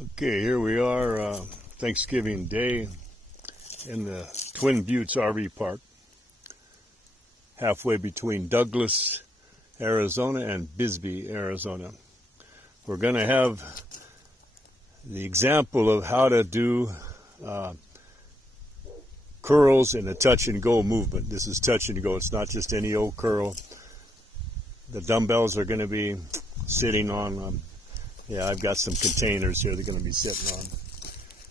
Okay, here we are, Thanksgiving Day in the Twin Buttes RV Park, halfway between Douglas, Arizona and Bisbee, Arizona. We're going to have the example of how to do curls in a touch and go movement. This is touch and go. It's not just any old curl. The dumbbells are going to be sitting on I've got some containers here they're going to be sitting on.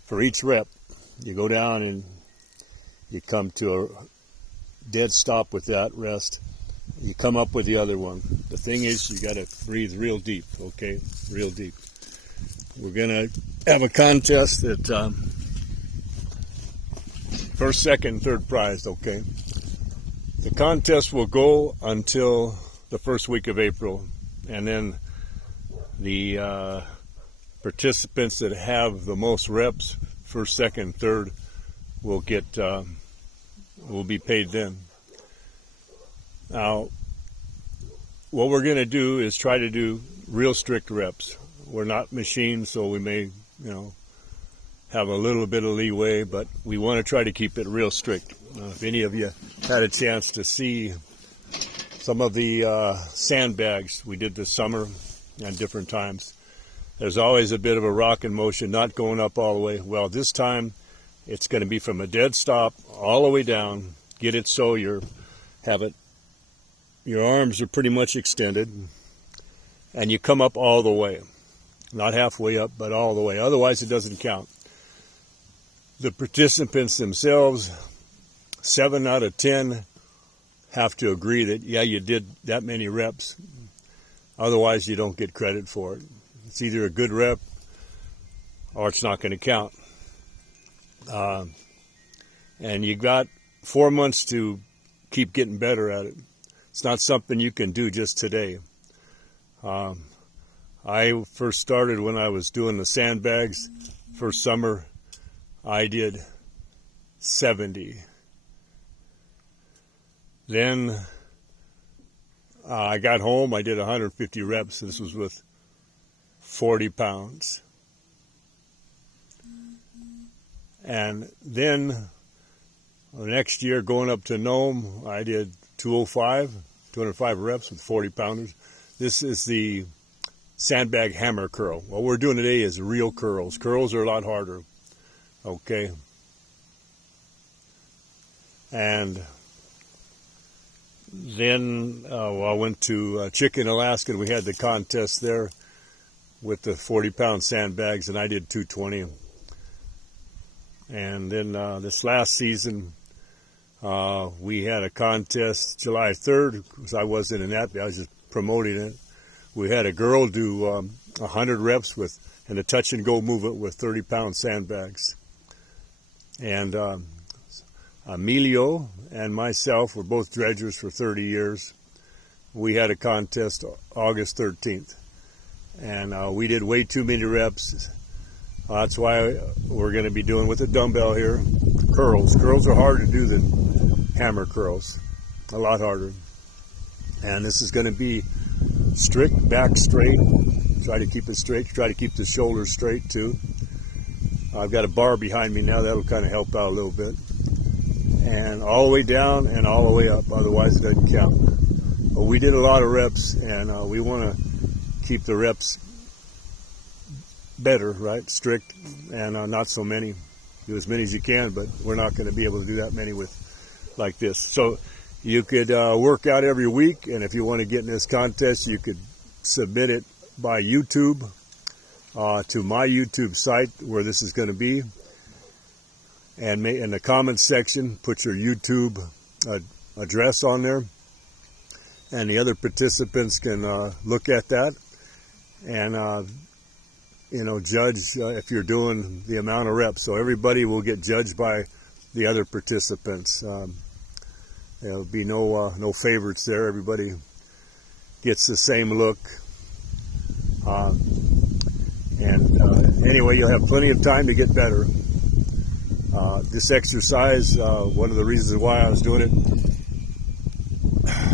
For each rep, you go down and you come to a dead stop with that rest. You come up with the other one. The thing is, you got to breathe real deep, okay? Real deep. We're going to have a contest that first, second, third prize, okay? The contest will go until the first week of April, and then the participants that have the most reps, first, second, third, will be paid then. Now, what we're going to do is try to do real strict reps. We're not machines, so we may, have a little bit of leeway, but we want to try to keep it real strict. If any of you had a chance to see some of the sandbags we did this summer at different times, there's always a bit of a rock and motion, not going up all the way. Well, this time it's going to be from a dead stop all the way down. Get it so your arms are pretty much extended, and you come up all the way, not halfway up, but all the way. Otherwise, it doesn't count. The participants themselves, 7 out of 10, have to agree that, yeah, you did that many reps. Otherwise, you don't get credit for it. It's either a good rep or it's not going to count. And you got 4 months to keep getting better at it. It's not something you can do just today. I first started when I was doing the sandbags. First summer, I did 70. Then I got home, I did 150 reps. This was with 40 pounds. And then the next year, going up to Nome, I did 205 reps with 40 pounders. This is the sandbag hammer curl. What we're doing today is real curls. Curls are a lot harder, okay? And then I went to Chicken, Alaska, and we had the contest there with the 40-pound sandbags, and I did 220. And then this last season, we had a contest July 3rd, because I wasn't in that, I was just promoting it. We had a girl do 100 reps in a touch-and-go movement with 30-pound sandbags. And Emilio and myself were both dredgers for 30 years. We had a contest August 13th, and we did way too many reps. That's why we're going to be doing with a dumbbell here, curls. Curls are harder to do than hammer curls, a lot harder. And this is going to be strict, back straight. Try to keep it straight. Try to keep the shoulders straight too. I've got a bar behind me now. That'll kind of help out a little bit. And all the way down and all the way up, otherwise it doesn't count. But we did a lot of reps, and we want to keep the reps better, right? Strict, and not so many. Do as many as you can, but we're not going to be able to do that many like this. So you could work out every week, and if you want to get in this contest, you could submit it by YouTube to my YouTube site where this is going to be. And in the comments section, put your YouTube address on there, and the other participants can look at that and judge if you're doing the amount of reps. So everybody will get judged by the other participants. There'll be no favorites there. Everybody gets the same look. Anyway, you'll have plenty of time to get better. This exercise, one of the reasons why I was doing it,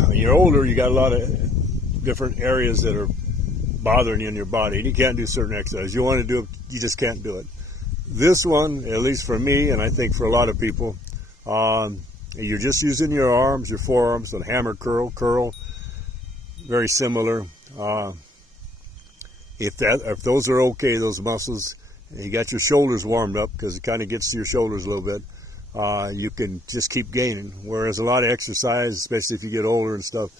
when you're older, you got a lot of different areas that are bothering you in your body, and you can't do certain exercises. You want to do it, you just can't do it. This one, at least for me, and I think for a lot of people, you're just using your arms, your forearms, and hammer curl, very similar. If those are okay, those muscles, and you got your shoulders warmed up because it kind of gets to your shoulders a little bit, you can just keep gaining. Whereas a lot of exercise, especially if you get older and stuff,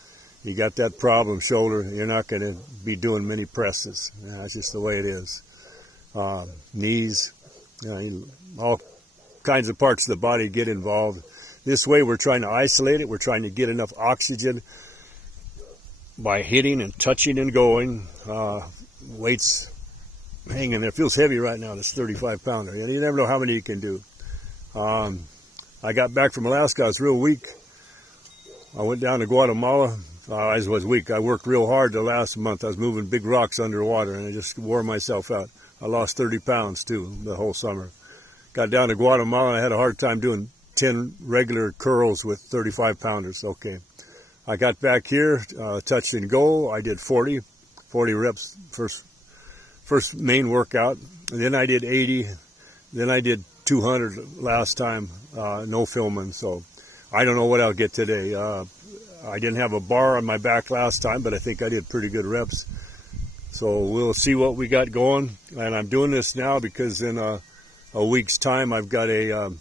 you got that problem shoulder, you're not going to be doing many presses. That's just the way it is. Knees, all kinds of parts of the body get involved. This way we're trying to isolate it. We're trying to get enough oxygen by hitting and touching and going. Weights hanging there. It feels heavy right now, this 35-pounder. You never know how many you can do. I got back from Alaska. I was real weak. I went down to Guatemala. I was weak. I worked real hard the last month. I was moving big rocks underwater, and I just wore myself out. I lost 30 pounds, too, the whole summer. Got down to Guatemala, and I had a hard time doing 10 regular curls with 35-pounders. Okay. I got back here, touch and go. I did 40 reps first main workout. And then I did 80. Then I did 200 last time, no filming. So I don't know what I'll get today. I didn't have a bar on my back last time, but I think I did pretty good reps. So we'll see what we got going. And I'm doing this now because in a week's time I've got a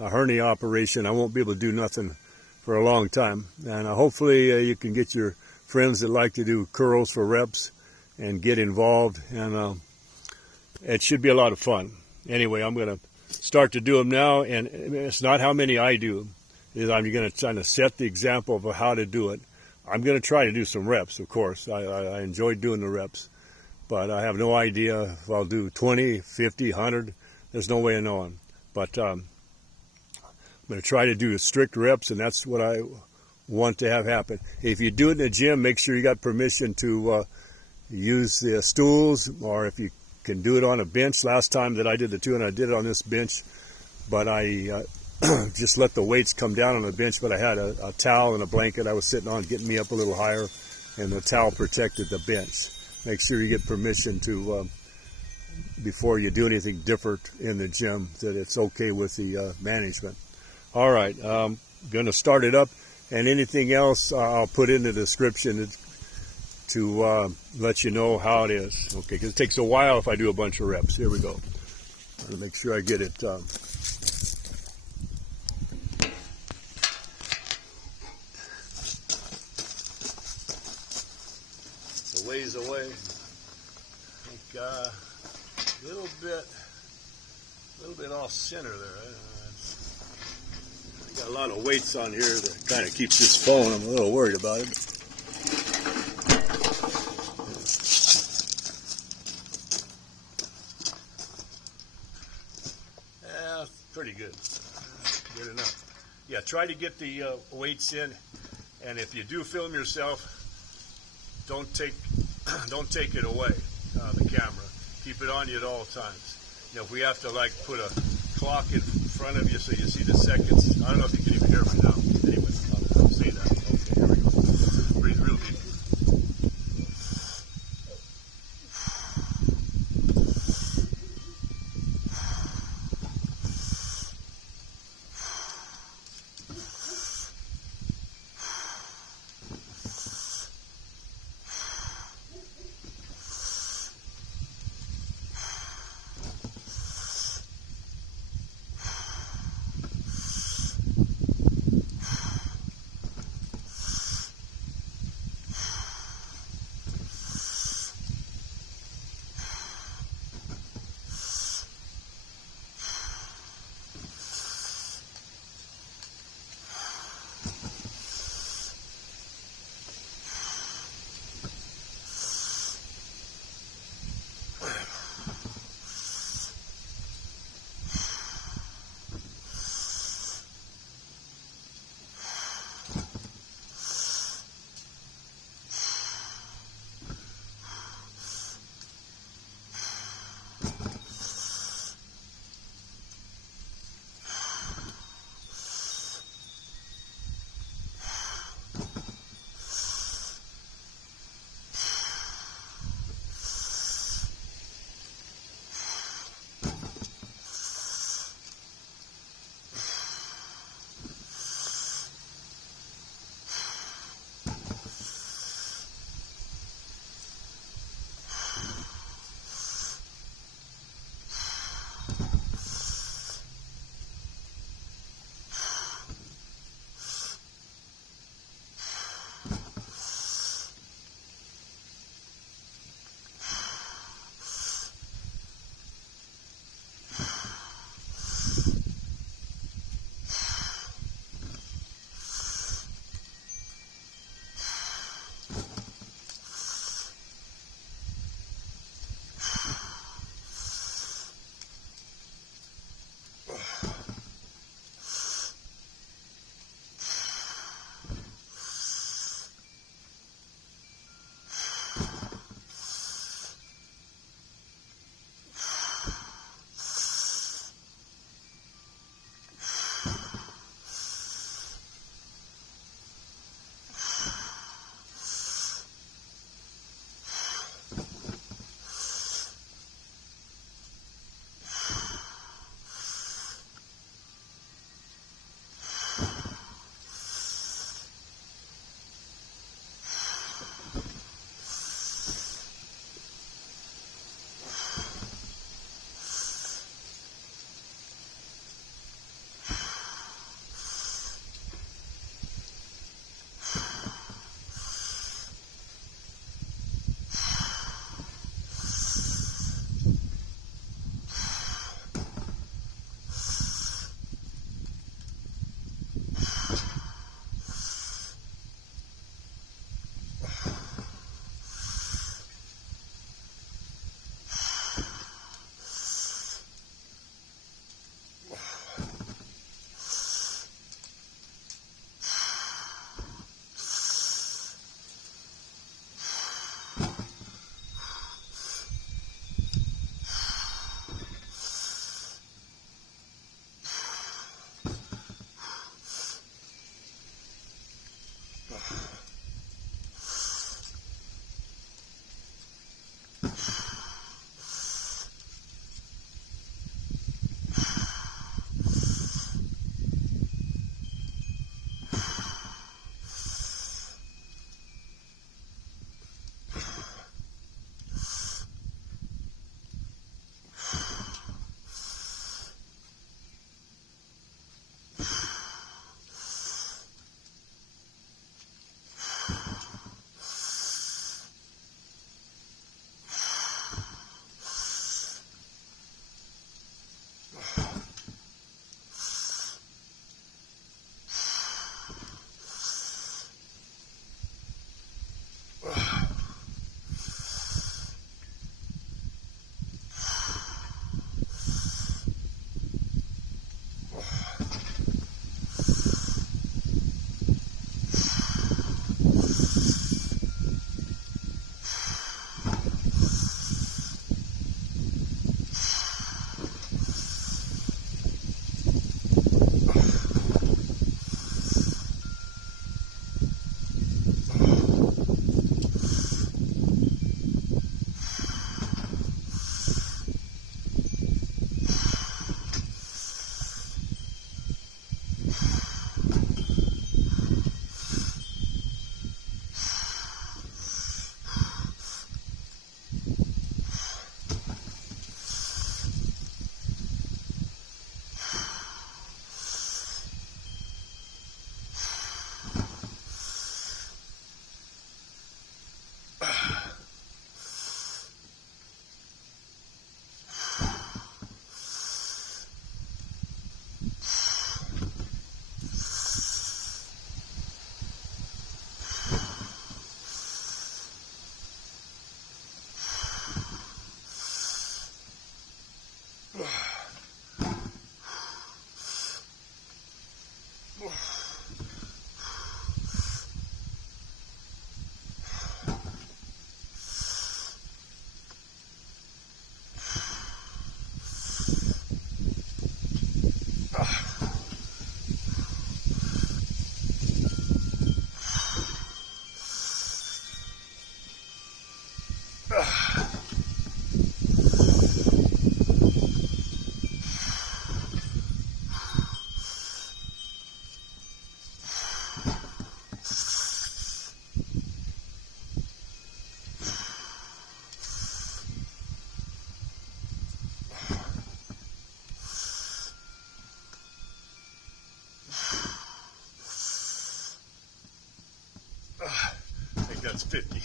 hernia operation. I won't be able to do nothing for a long time. And hopefully you can get your friends that like to do curls for reps and get involved. And it should be a lot of fun. Anyway, I'm going to start to do them now. And it's not how many I do. I'm going to try to set the example of how to do it. I'm going to try to do some reps, of course. I enjoy doing the reps. But I have no idea if I'll do 20, 50, 100. There's no way of knowing. But I'm going to try to do strict reps, and that's what I want to have happen. If you do it in the gym, make sure you got permission to use the stools, or if you can do it on a bench. Last time that I did the 200, I did it on this bench, but I just let the weights come down on the bench, but I had a towel and a blanket I was sitting on, getting me up a little higher, and the towel protected the bench. Make sure you get permission to, before you do anything different in the gym, that it's okay with the management. All right, I'm going to start it up, and anything else I'll put in the description to let you know how it is. Okay, because it takes a while if I do a bunch of reps. Here we go. I'm going to make sure I get it. Ways away. I think a little bit off center there. I got a lot of weights on here that kind of keeps this phone. I'm a little worried about it. Yeah, pretty good. Good enough. Yeah, try to get the weights in, and if you do film yourself, don't take it away, the camera. Keep it on you at all times. You know, if we have to like put a clock in front of you so you see the seconds. I don't know if you can even hear me now. Anyway, I'll say that. Okay, here we go. Breathe real deep. I think that's 50.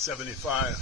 75.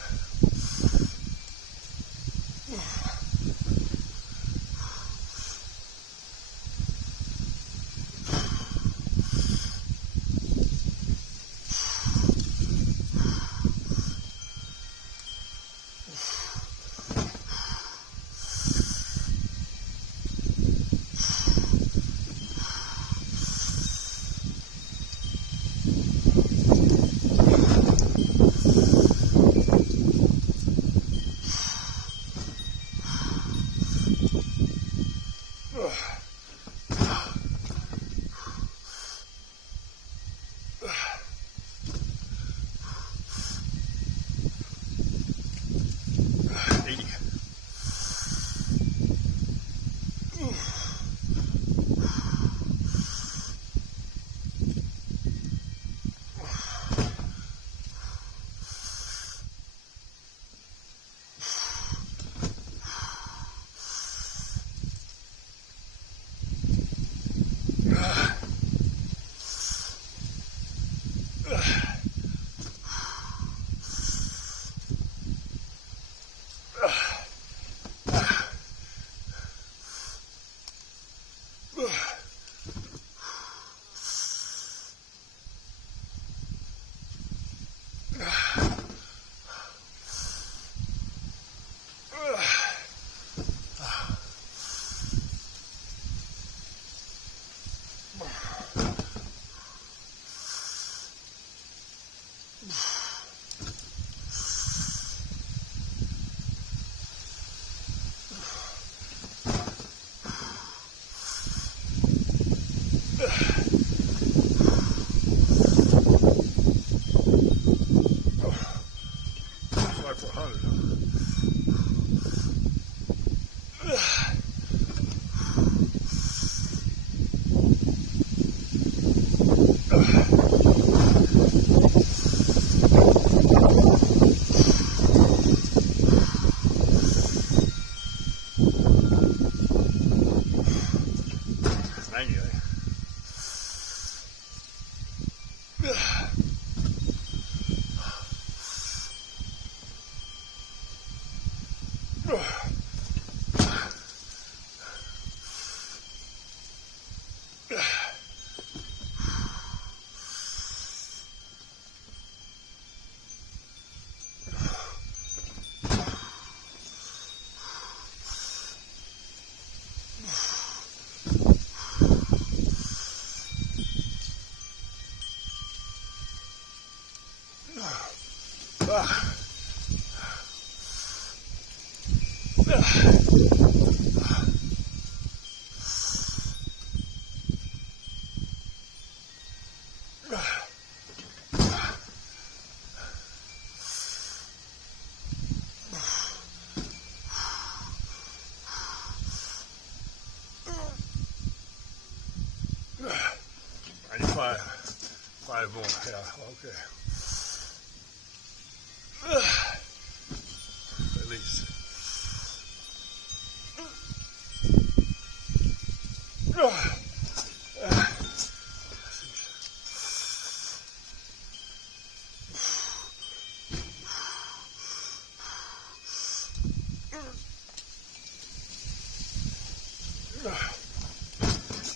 Five more, yeah, okay. At least.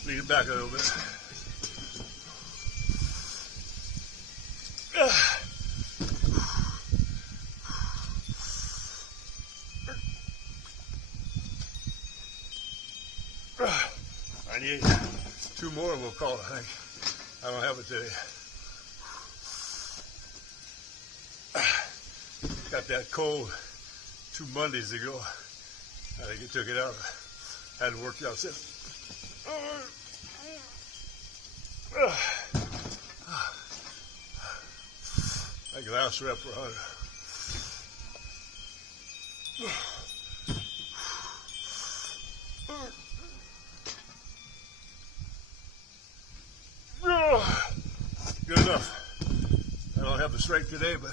Lean it back a little bit. I need 2 more and we'll call it, I think. I don't have it today. Got that cold 2 Mondays ago. I think it took it out. Hadn't worked out since. Like last rep for 100. Good enough. I don't have the strength today, but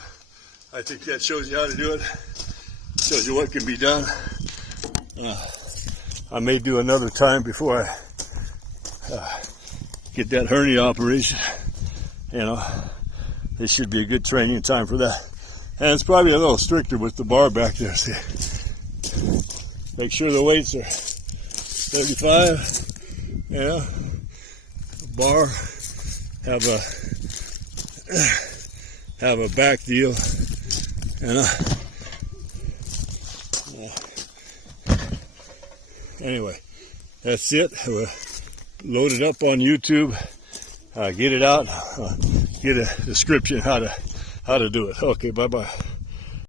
I think that shows you how to do it. Shows you what can be done. I may do another time before I get that hernia operation. You know, this should be a good training time for that. And it's probably a little stricter with the bar back there. See, make sure the weights are 35. Yeah, bar have a back deal, and anyway, that's it. We'll load it up on YouTube. Get it out. Get a description how to do it. Okay, bye bye.